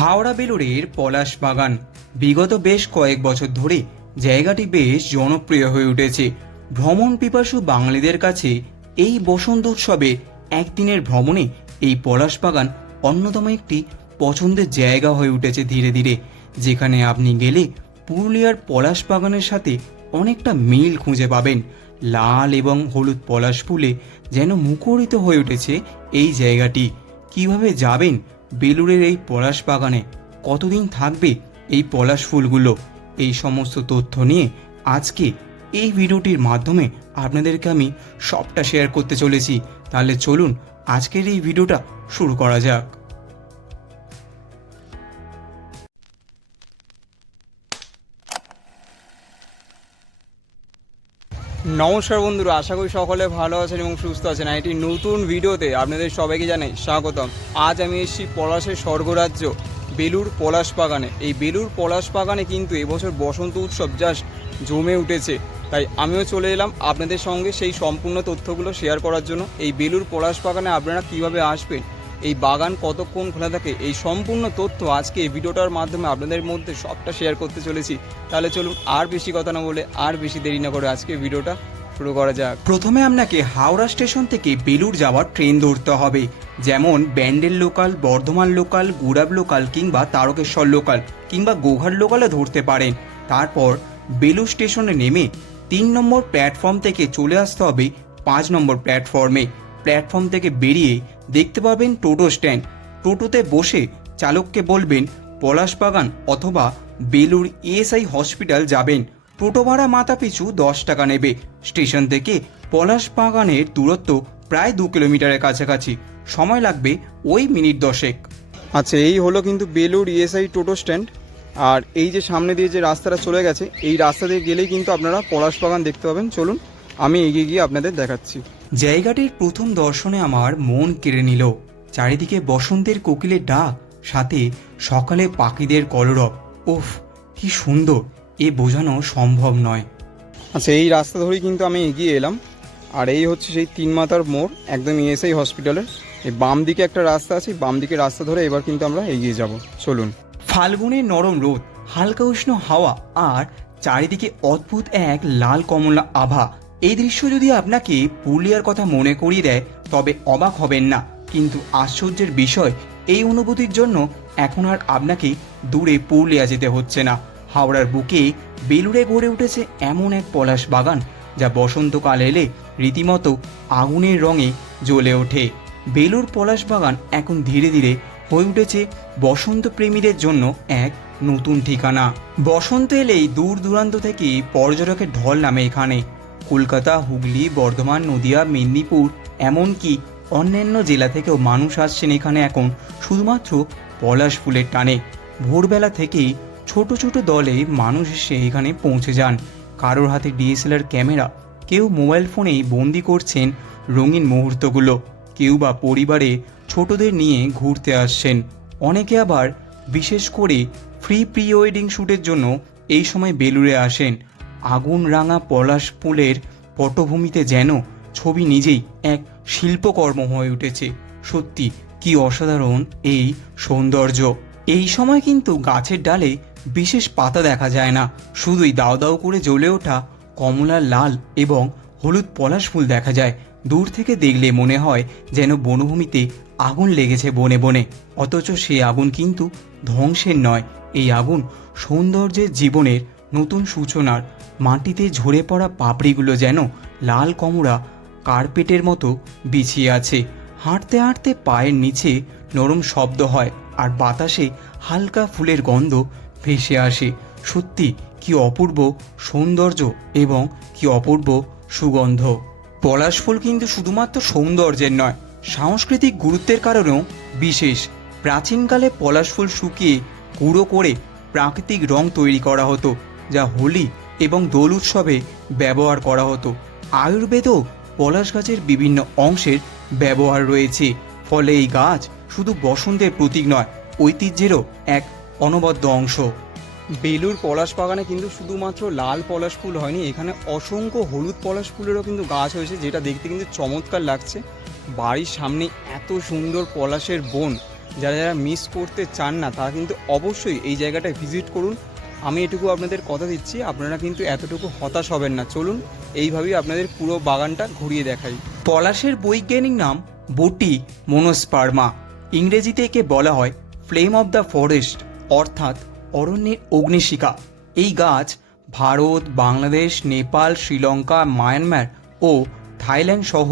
হাওড়া বেলুড়ের পলাশ বাগান বিগত বেশ কয়েক বছর ধরে জায়গাটি বেশ জনপ্রিয় হয়ে উঠেছে। ভ্রমণ পিপাসু বাঙালিদের কাছে এই বসন্ত উৎসবে একদিনের ভ্রমণে এই পলাশ বাগান অন্যতম একটি পছন্দের জায়গা হয়ে উঠেছে ধীরে ধীরে, যেখানে আপনি গেলে পুরুলিয়ার পলাশ বাগানের সাথে অনেকটা মিল খুঁজে পাবেন। লাল এবং হলুদ পলাশ ফুলে যেন মুখরিত হয়ে উঠেছে এই জায়গাটি। কিভাবে যাবেন বেলুড়ের এই পলাশ বাগানে, কতদিন থাকবে এই পলাশ ফুলগুলো, এই সমস্ত তথ্য নিয়ে আজকে এই ভিডিওটির মাধ্যমে আপনাদেরকে আমি সবটা শেয়ার করতে চলেছি। তাহলে চলুন আজকের এই ভিডিওটা শুরু করা যাক। নমস্কার বন্ধুরা, আশা করি সকলে ভালো আছেন এবং সুস্থ আছেন। একটি নতুন ভিডিওতে আপনাদের সবাইকে জানাই স্বাগতম। আজ আমি এসেছি পলাশের স্বর্গরাজ্য বেলুড় পলাশ বাগানে। এই বেলুড় পলাশ বাগানে কিন্তু এবছর বসন্ত উৎসব জাস্ট জমে উঠেছে, তাই আমিও চলে এলাম আপনাদের সঙ্গে সেই সম্পূর্ণ তথ্যগুলো শেয়ার করার জন্য। এই বেলুড় পলাশ বাগানে আপনারা কিভাবে আসবেন, এই বাগান কতক্ষণ খোলা থাকে, এই সম্পূর্ণ তথ্য আজকে এই ভিডিওটার মাধ্যমে আপনাদের মধ্যে সবটা শেয়ার করতে চলেছি। তাহলে চলুন আর বেশি কথা না বলে, আর বেশি দেরি না করে আজকে ভিডিওটা শুরু করা যাক। প্রথমে আপনাকে হাওড়া স্টেশন থেকে বেলুড় যাওয়ার ট্রেন ধরতে হবে, যেমন ব্যান্ডেল লোকাল, বর্ধমান লোকাল, গুড়াব লোকাল কিংবা তারকেশ্বর লোকাল কিংবা গোঘাট লোকালে ধরতে পারেন। তারপর বেলুড় স্টেশনে নেমে 3 নম্বর প্ল্যাটফর্ম থেকে চলে আসতে হবে 5 নম্বর প্ল্যাটফর্মে। প্ল্যাটফর্ম থেকে বেরিয়ে দেখতে পাবেন টোটো স্ট্যান্ড। টোটোতে বসে চালককে বলবেন পলাশ বাগান অথবা বেলুড় ইএসআই হসপিটাল যাবেন। টোটো ভাড়া মাথা পিছু 10 টাকা নেবে। স্টেশন থেকে পলাশ বাগানের দূরত্ব প্রায় 2 কিলোমিটারের কাছাকাছি, সময় লাগবে ওই মিনিট 10। আচ্ছা, এই হলো কিন্তু বেলুড় ইএসআই টোটো স্ট্যান্ড। আর এই যে সামনে দিয়ে যে রাস্তাটা চলে গেছে, এই রাস্তা দিয়ে গেলেই কিন্তু আপনারা পলাশ বাগান দেখতে পাবেন। চলুন আমি এগিয়ে গিয়ে আপনাদের দেখাচ্ছি। জায়গাটির প্রথম দর্শনে আমার মন কেড়ে নিল। চারিদিকে বসন্তের কোকিলের ডাক, সাথে সকালে পাখিদের কলরব। উফ, কি সুন্দর, এ বোঝানো সম্ভব নয়। আচ্ছা, এই রাস্তা ধরেই কিন্তু আমি এগিয়ে এলাম। আর এই হচ্ছে সেই 3 মাথার মোড়, একদম ইএসআই হসপিটালের। এই বাম দিকে একটা রাস্তা আছে, বাম দিকে রাস্তা ধরে এবার কিন্তু আমরা এগিয়ে যাব। চলুন। ফাল্গুনের নরম রোদ, হালকা উষ্ণ হাওয়া আর চারিদিকে অদ্ভুত এক লাল কমলা আভা। এই দৃশ্য যদি আপনাকে পুরুলিয়ার কথা মনে করিয়ে দেয় তবে অবাক হবেন না। কিন্তু আশ্চর্যের বিষয়, এই অনুভূতির জন্য এখন আর আপনাকে দূরে পুরুলিয়া যেতে হচ্ছে না। হাওড়ার বুকে বেলুড়ে গড়ে উঠেছে এমন এক পলাশ বাগান যা বসন্তকাল এলে রীতিমতো আগুনের রঙে জ্বলে ওঠে। বেলুড় পলাশ বাগান এখন ধীরে ধীরে হয়ে উঠেছে বসন্ত প্রেমীদের জন্য এক নতুন ঠিকানা। বসন্ত এলেই দূর দূরান্ত থেকে পর্যটকের ঢল নামে এখানে। কলকাতা, হুগলি, বর্ধমান, নদিয়া, মেদিনীপুর এমনকি অন্যান্য জেলা থেকেও মানুষ আসছেন এখানে এখন শুধুমাত্র পলাশ ফুলের টানে। ভোরবেলা থেকেই ছোট ছোট দলে মানুষ এসে এখানে পৌঁছে যান। কারোর হাতে ডিএসএলআর ক্যামেরা, কেউ মোবাইল ফোনেই বন্দি করছেন রঙিন মুহূর্তগুলো, কেউ বা পরিবারে ছোটদের নিয়ে ঘুরতে আসছেন। অনেকে আবার বিশেষ করে প্রি ওয়েডিং শ্যুটের জন্য এই সময় বেলুড়ে আসেন। আগুন রাঙা পলাশ ফুলের পটভূমিতে যেন ছবি নিজেই এক শিল্পকর্ম হয়ে উঠেছে। সত্যি কি অসাধারণ এই সৌন্দর্য। এই সময় কিন্তু গাছের ডালে বিশেষ পাতা দেখা যায় না, শুধুই দাও দাও করে জ্বলে ওঠা কমলা, লাল এবং হলুদ পলাশ ফুল দেখা যায়। দূর থেকে দেখলে মনে হয় যেন বনভূমিতে আগুন লেগেছে বনে বনে, অথচ সেই আগুন কিন্তু ধ্বংসের নয়। এই আগুন সৌন্দর্যের, জীবনের নতুন সূচনার। মাটিতে ঝরে পড়া পাপড়িগুলো যেন লাল কমলা কার্পেটের মতো বিছিয়ে আছে। হাঁটতে হাঁটতে পায়ের নিচে নরম শব্দ হয় আর বাতাসে হালকা ফুলের গন্ধ ভেসে আসে। সত্যি কি অপূর্ব সৌন্দর্য এবং কি অপূর্ব সুগন্ধ। পলাশ ফুল কিন্তু শুধুমাত্র সৌন্দর্যের নয়, সাংস্কৃতিক গুরুত্বের কারণেও বিশেষ। প্রাচীনকালে পলাশ ফুল শুকিয়ে গুঁড়ো করে প্রাকৃতিক রং তৈরি করা হতো, যা হোলি এবং দোল উৎসবে ব্যবহার করা হতো। আয়ুর্বেদেও পলাশ গাছের বিভিন্ন অংশের ব্যবহার রয়েছে। ফলে এই গাছ শুধু বসন্তের প্রতীক নয়, ঐতিহ্যেরও এক অনবদ্য অংশ। বেলুড় পলাশ বাগানে কিন্তু শুধুমাত্র লাল পলাশ ফুল হয়নি, এখানে অসংখ্য হলুদ পলাশ ফুলেরও কিন্তু গাছ হয়েছে, যেটা দেখতে কিন্তু চমৎকার লাগছে। বাড়ির সামনে এত সুন্দর পলাশের বন, যারা যারা মিস করতে চান না তারা কিন্তু অবশ্যই এই জায়গাটায় ভিজিট করুন। আমি এটুকু আপনাদের কথা দিচ্ছি, আপনারা কিন্তু এতটুকু হতাশ হবেন না। চলুন এইভাবেই আপনাদের পুরো বাগানটা ঘুরিয়ে দেখাই। পলাশের বৈজ্ঞানিক নাম বটি মোনোস্পার্মা। ইংরেজিতে একে বলা হয় ফ্লেম অফ দ্য ফরেস্ট, অর্থাৎ অরণ্যের অগ্নিশিখা। এই গাছ ভারত, বাংলাদেশ, নেপাল, শ্রীলঙ্কা, মায়ানমার ও থাইল্যান্ড সহ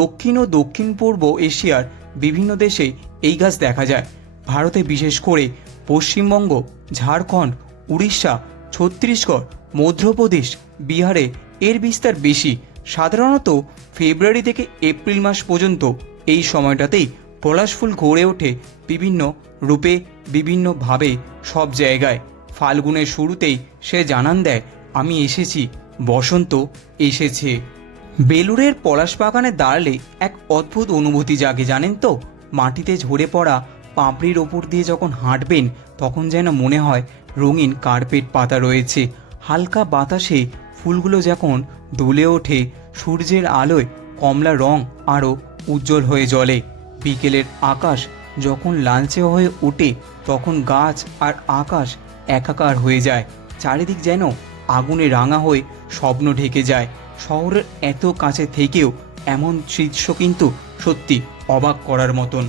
দক্ষিণ ও দক্ষিণ পূর্ব এশিয়ার বিভিন্ন দেশে এই গাছ দেখা যায়। ভারতে বিশেষ করে পশ্চিমবঙ্গ, ঝাড়খণ্ড, উড়িষ্যা, ছত্তিশগড়, মধ্যপ্রদেশ, বিহারে এর বিস্তার বেশি। সাধারণত ফেব্রুয়ারি থেকে এপ্রিল মাস পর্যন্ত এই সময়টাতেই পলাশ ফুল গড়ে ওঠে বিভিন্ন রূপে, বিভিন্নভাবে সব জায়গায়। ফাল্গুনের শুরুতেই সে জানান দেয়, আমি এসেছি, বসন্ত এসেছে। বেলুড়ের পলাশ বাগানে দাঁড়ালে এক অদ্ভুত অনুভূতি জাগে, জানেন তো? মাটিতে ঝরে পড়া পাপড়ির ওপর দিয়ে যখন হাঁটবেন তখন যেন মনে হয় রঙিন কার্পেট পাতা রয়েছে। হালকা বাতাসে ফুলগুলো যখন দুলে ওঠে, সূর্যের আলোয় কমলা রং আরও উজ্জ্বল হয়ে জ্বলে। বিকেলের আকাশ যখন লালচে হয়ে ওঠে তখন গাছ আর আকাশ একাকার হয়ে যায়। চারিদিক যেন আগুনে রাঙা হয়ে স্বপ্ন ঢেকে যায়। শহরের এত কাছে থেকেও এমন দৃশ্য কিন্তু সত্যি অবাক করার মতন।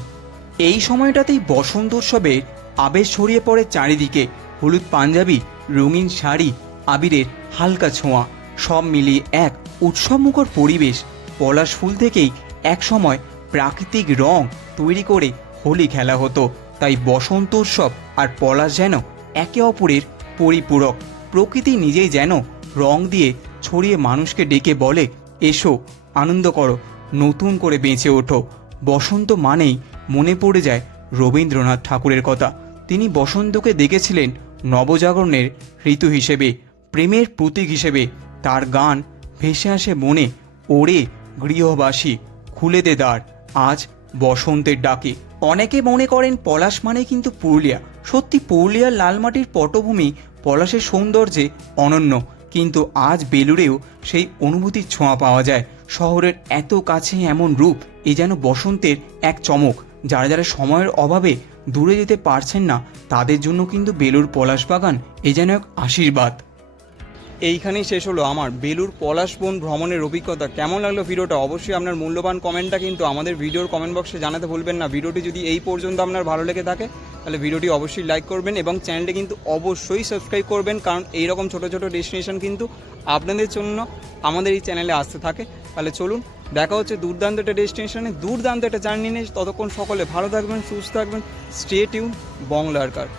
এই সময়টাতেই বসন্ত উৎসবের আবেশ ছড়িয়ে পড়ে চারিদিকে। হলুদ পাঞ্জাবি, রঙিন শাড়ি, আবিরের হালকা ছোঁয়া, সব মিলিয়ে এক উৎসবমুখর পরিবেশ। পলাশ ফুল থেকেই এক সময় প্রাকৃতিক রং তৈরি করে হোলি খেলা হতো। তাই বসন্ত উৎসব আর পলাশ যেন একে অপরের পরিপূরক। প্রকৃতি নিজেই যেন রং দিয়ে ছড়িয়ে মানুষকে ডেকে বলে, এসো, আনন্দ করো, নতুন করে বেঁচে ওঠো। বসন্ত মানেই মনে পড়ে যায় রবীন্দ্রনাথ ঠাকুরের কথা। তিনি বসন্তকে দেখেছিলেন নবজাগরণের ঋতু হিসেবে, প্রেমের প্রতীক হিসেবে। তার গান ভেসে আসে মনে, ওরে গৃহবাসী খুলে দে দ্বার, আজ বসন্তের ডাকে। অনেকে মনে করেন পলাশ মানে কিন্তু পুরুলিয়া। সত্যি পুরুলিয়ার লালমাটির পটভূমি পলাশের সৌন্দর্যে অনন্য, কিন্তু আজ বেলুড়েও সেই অনুভূতির ছোঁয়া পাওয়া যায়। শহরের এত কাছে এমন রূপ, এ যেন বসন্তের এক চমক। যারা যারা সময়ের অভাবে দূরে যেতে পারছেন না তাদের জন্য কিন্তু বেলুড় পলাশ বাগান এ যেন এক আশীর্বাদ। এইখানেই শেষ হলো আমার বেলুড় পলাশ বন ভ্রমণের অভিজ্ঞতা। কেমন লাগলো ভিডিওটা? অবশ্যই আপনার মূল্যবান কমেন্টটা কিন্তু আমাদের ভিডিওর কমেন্ট বক্সে জানাতে ভুলবেন না। ভিডিওটি যদি এই পর্যন্ত আপনার ভালো লেগে থাকে তাহলে ভিডিওটি অবশ্যই লাইক করবেন এবং চ্যানেলটি কিন্তু অবশ্যই সাবস্ক্রাইব করবেন, কারণ এইরকম ছোটো ছোটো ডেস্টিনেশন কিন্তু আপনাদের জন্য আমাদের এই চ্যানেলে আসতে থাকে। তাহলে চলুন, দেখা হচ্ছে দুর্দান্ত একটা ডেস্টিনেশনে, দুর্দান্ত একটা জার্নি নিয়ে। ততক্ষণ সকলে ভালো থাকবেন, সুস্থ থাকবেন। স্টে টিউন, বাংলার কার।